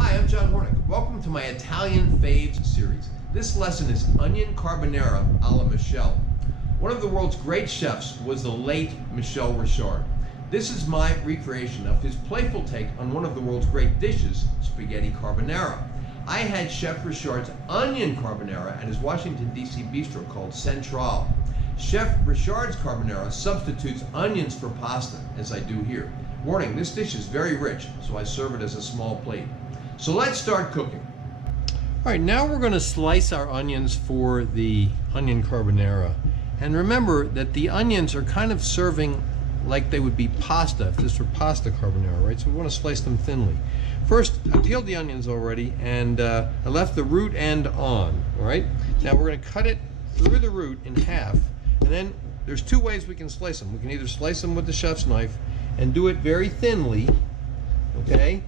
Hi, I'm John Hornick. Welcome to my Italian Faves series. This lesson is onion carbonara a la Michel. One of the world's great chefs was the late Michel Richard. This is my recreation of his playful take on one of the world's great dishes, spaghetti carbonara. I had Chef Richard's onion carbonara at his Washington, D.C. bistro called Central. Chef Richard's carbonara substitutes onions for pasta, as I do here. Warning, this dish is very rich, so I serve it as a small plate. So let's start cooking. All right, now we're going to slice our onions for the onion carbonara. And remember that the onions are kind of serving like they would be pasta if this were pasta carbonara, right? So we want to slice them thinly. First, I peeled the onions already, and I left the root end on, all right? Now we're going to cut it through the root in half, and then there's two ways we can slice them. We can either slice them with the chef's knife and do it very thinly, okay?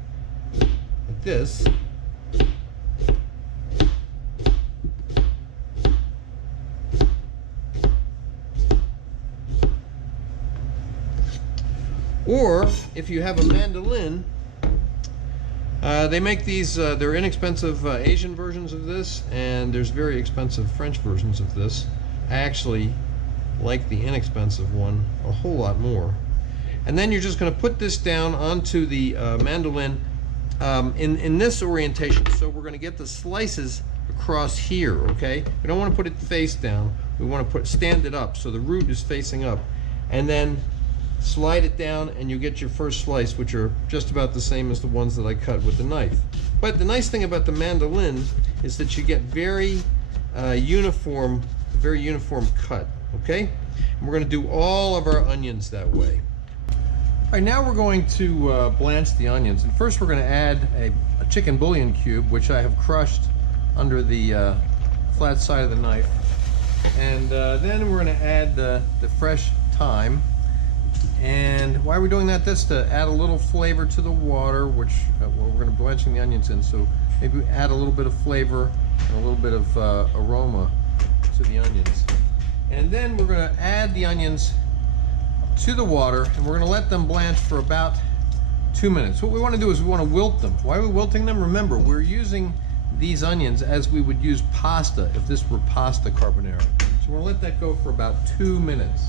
Like this. Or if you have a mandolin, they make these, they're inexpensive Asian versions of this, and there's very expensive French versions of this. I actually like the inexpensive one a whole lot more. And then you're just going to put this down onto the mandolin in this orientation. So we're going to get the slices across here, okay? We don't want to put it face down. We want to stand it up so the root is facing up. And then slide it down and you get your first slice, which are just about the same as the ones that I cut with the knife. But the nice thing about the mandolin is that you get very uniform cut, okay? And we're going to do all of our onions that way. All right, now we're going to blanch the onions. And first we're going to add a chicken bouillon cube, which I have crushed under the flat side of the knife. And then we're going to add the fresh thyme. And why are we doing that? That's to add a little flavor to the water, which well, we're going to be blanching the onions in. So maybe add a little bit of flavor and a little bit of aroma to the onions. And then we're going to add the onions to the water, and we're going to let them blanch for about 2 minutes. What we want to do is we want to wilt them. Why are we wilting them? Remember, we're using these onions as we would use pasta if this were pasta carbonara. So we're going to let that go for about 2 minutes.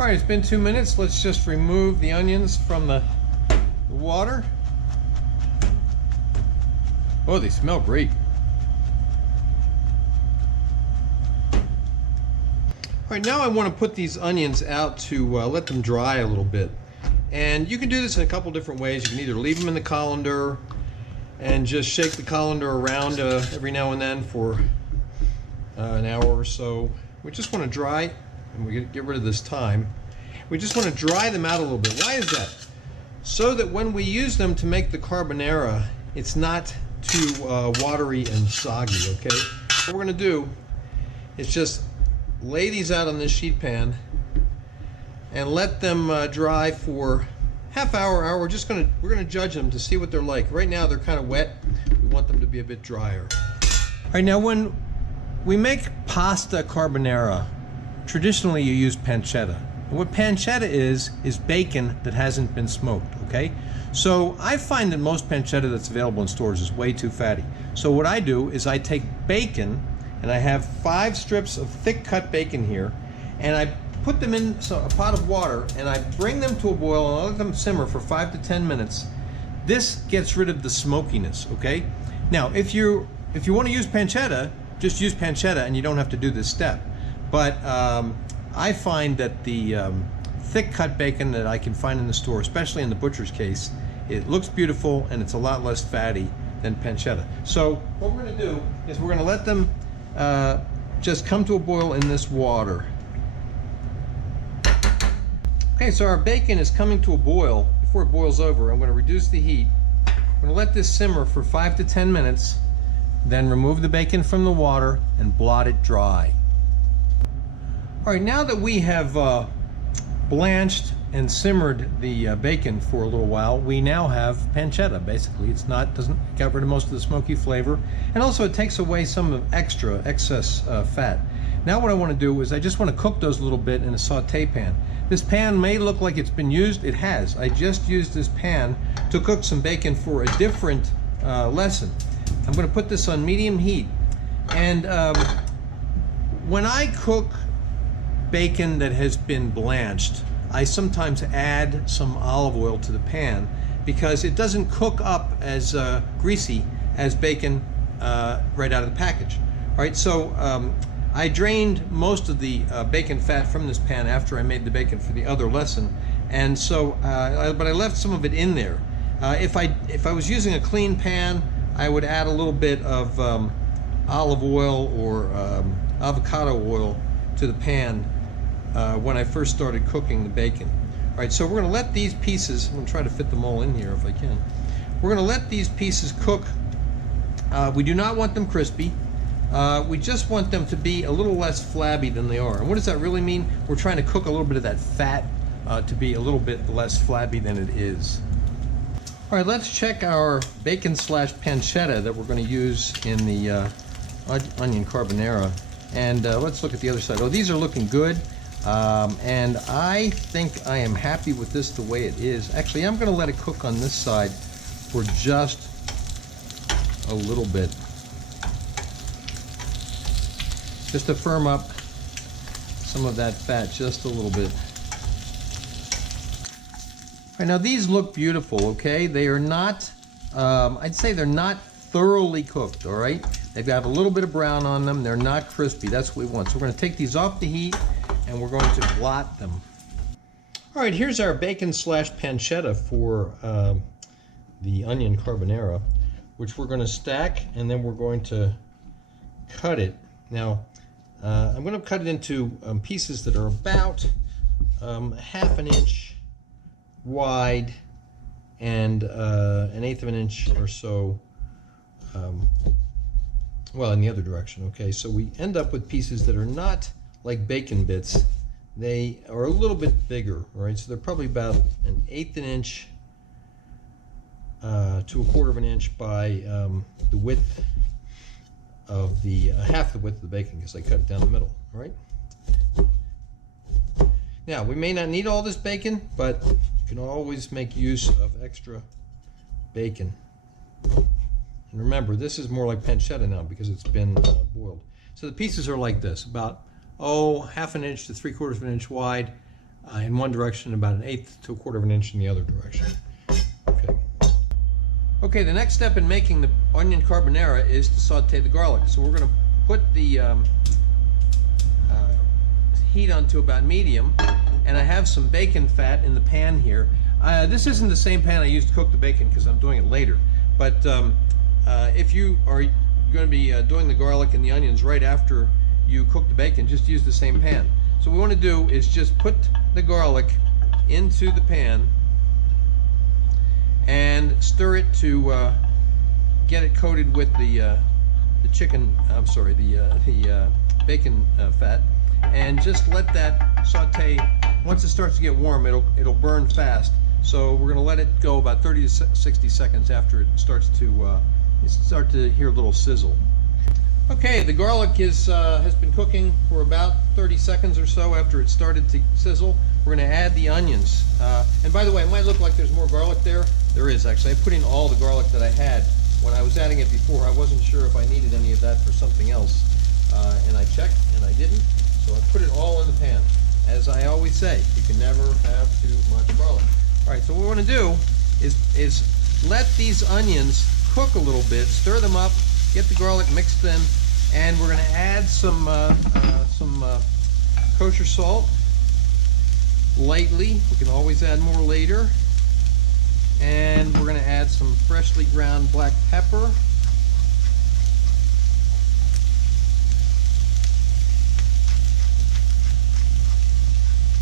All right, it's been 2 minutes. Let's just remove the onions from the water. Oh, they smell great. All right, now I want to put these onions out to let them dry a little bit. And you can do this in a couple different ways. You can either leave them in the colander and just shake the colander around every now and then for an hour or so. We just want to dry, and we get rid of this thyme. We just want to dry them out a little bit. Why is that? So that when we use them to make the carbonara, it's not too watery and soggy, okay? What we're going to do is just lay these out on this sheet pan and let them dry for half hour. We're going to judge them to see what they're like. Right now they're kind of wet. We want them to be a bit drier. All right, now when we make pasta carbonara, traditionally you use pancetta. And what pancetta is bacon that hasn't been smoked, okay? So I find that most pancetta that's available in stores is way too fatty. So what I do is I take bacon, and I have 5 strips of thick cut bacon here, and I put them in a pot of water, and I bring them to a boil and I let them simmer for 5 to 10 minutes. This gets rid of the smokiness, okay? Now, if you want to use pancetta, just use pancetta and you don't have to do this step. But I find that the thick cut bacon that I can find in the store, especially in the butcher's case, it looks beautiful and it's a lot less fatty than pancetta. So what we're going to do is we're going to let them just come to a boil in this water. Okay, so our bacon is coming to a boil. Before it boils over, I'm going to reduce the heat. I'm going to let this simmer for 5 to 10 minutes, then remove the bacon from the water and blot it dry. All right, now that we have blanched and simmered the bacon for a little while, we now have pancetta. Basically, doesn't get rid of most of the smoky flavor, and also it takes away some of excess fat. Now what I want to do is I just want to cook those a little bit in a saute pan. This pan may look like it's been used. It has. I just used this pan to cook some bacon for a different lesson. I'm going to put this on medium heat. And when I cook bacon that has been blanched, I sometimes add some olive oil to the pan because it doesn't cook up as greasy as bacon right out of the package. All right, so I drained most of the bacon fat from this pan after I made the bacon for the other lesson, and so but I left some of it in there. If I was using a clean pan, I would add a little bit of olive oil or avocado oil to the pan when I first started cooking the bacon. All right, so we're going to let these pieces, I'm going to try to fit them all in here if I can. We're going to let these pieces cook. We do not want them crispy. We just want them to be a little less flabby than they are. And what does that really mean? We're trying to cook a little bit of that fat to be a little bit less flabby than it is. All right, let's check our bacon slash pancetta that we're going to use in the onion carbonara. And let's look at the other side. Oh, these are looking good. And I think I am happy with this the way it is. Actually, I'm going to let it cook on this side for just a little bit. Just to firm up some of that fat just a little bit. All right, now these look beautiful, okay? They are not, I'd say they're not thoroughly cooked, all right? They've got a little bit of brown on them. They're not crispy. That's what we want. So we're going to take these off the heat and we're going to blot them. All right, here's our bacon slash pancetta for the onion carbonara, which we're going to stack, and then we're going to cut it. Now, I'm going to cut it into pieces that are about ½ an inch wide and 1/8 of an inch or so, well, in the other direction. Okay, so we end up with pieces that are not like bacon bits. They are a little bit bigger, right? So they're probably about 1/8 an inch to 1/4 of an inch by the width of the half the width of the bacon, because I cut it down the middle. All right. Now we may not need all this bacon, but you can always make use of extra bacon. And remember, this is more like pancetta now because it's been boiled. So the pieces are like this, about ½ an inch to 3/4 of an inch wide in one direction, about 1/8 to 1/4 of an inch in the other direction. Okay. Okay, the next step in making the onion carbonara is to saute the garlic. So we're going to put the heat onto about medium, and I have some bacon fat in the pan here. This isn't the same pan I used to cook the bacon because I'm doing it later, but if you are going to be doing the garlic and the onions right after you cook the bacon, just use the same pan. So what we want to do is just put the garlic into the pan and stir it to get it coated with the chicken, I'm sorry, the bacon fat, and just let that saute. Once it starts to get warm, it'll burn fast. So we're going to let it go about 30 to 60 seconds after it starts to start to hear a little sizzle. Okay, the garlic has been cooking for about 30 seconds or so after it started to sizzle. We're going to add the onions. And by the way, it might look like there's more garlic there. There is actually. I put in all the garlic that I had. When I was adding it before, I wasn't sure if I needed any of that for something else. And I checked, and I didn't. So I put it all in the pan. As I always say, you can never have too much garlic. All right, so what we want to do is let these onions cook a little bit, stir them up, get the garlic mixed in, and we're going to add some kosher salt lightly. We can always add more later. And we're going to add some freshly ground black pepper.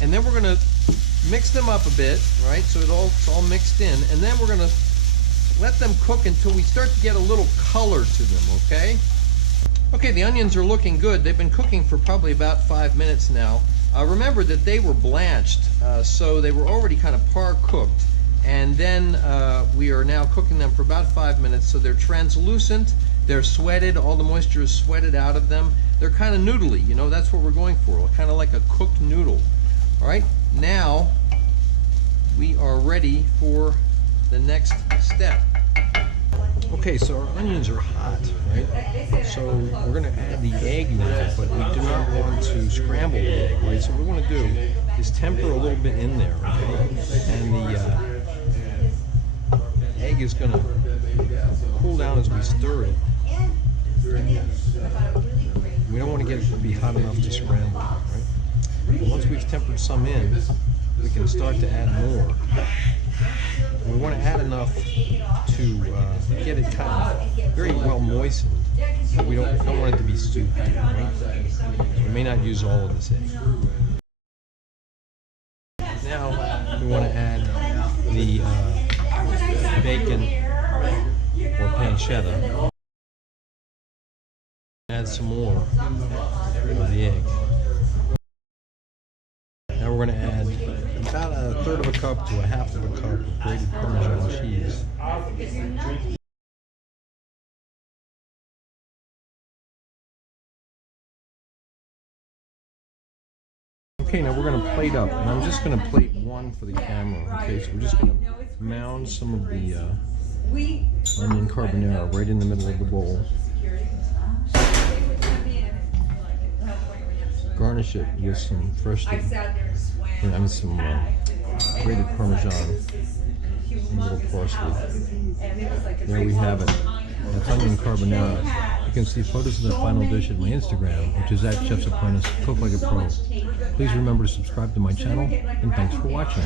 And then we're going to mix them up a bit, right? So it's all mixed in. And then we're going to let them cook until we start to get a little color to them, okay? Okay, the onions are looking good. They've been cooking for probably about 5 minutes now. Remember that they were blanched, so they were already kind of par cooked. And then we are now cooking them for about 5 minutes, so they're translucent, they're sweated, all the moisture is sweated out of them. They're kind of noodly, you know, that's what we're going for, kind of like a cooked noodle. All right, now we are ready for the next step. Okay, so our onions are hot, right? So we're going to add the egg with it, but we do not want to scramble the egg, right? So what we want to do is temper a little bit in there, okay? And the egg is going to cool down as we stir it. We don't want to get it to be hot enough to scramble, right? But once we've tempered some in, we can start to add more. We want to add enough to get it kind of very well moistened. We don't want it to be soupy, right? We may not use all of this egg. Now we want to add the bacon or pancetta. Add some more of the egg. Now we're going to add about a third of a cup to a half of a cup of grated Parmesan cheese. Okay, now we're going to plate up, and I'm just going to plate one for the camera. Okay, so we're just going to mound some of the onion carbonara right in the middle of the bowl. Garnish it with some freshly, some grated Parmesan and a little parsley. There we have it. That's onion carbonara. You can see photos of the final dish at my Instagram, which is at Chef's Apprentice, Cook Like a Pro. Please remember to subscribe to my channel, and thanks for watching.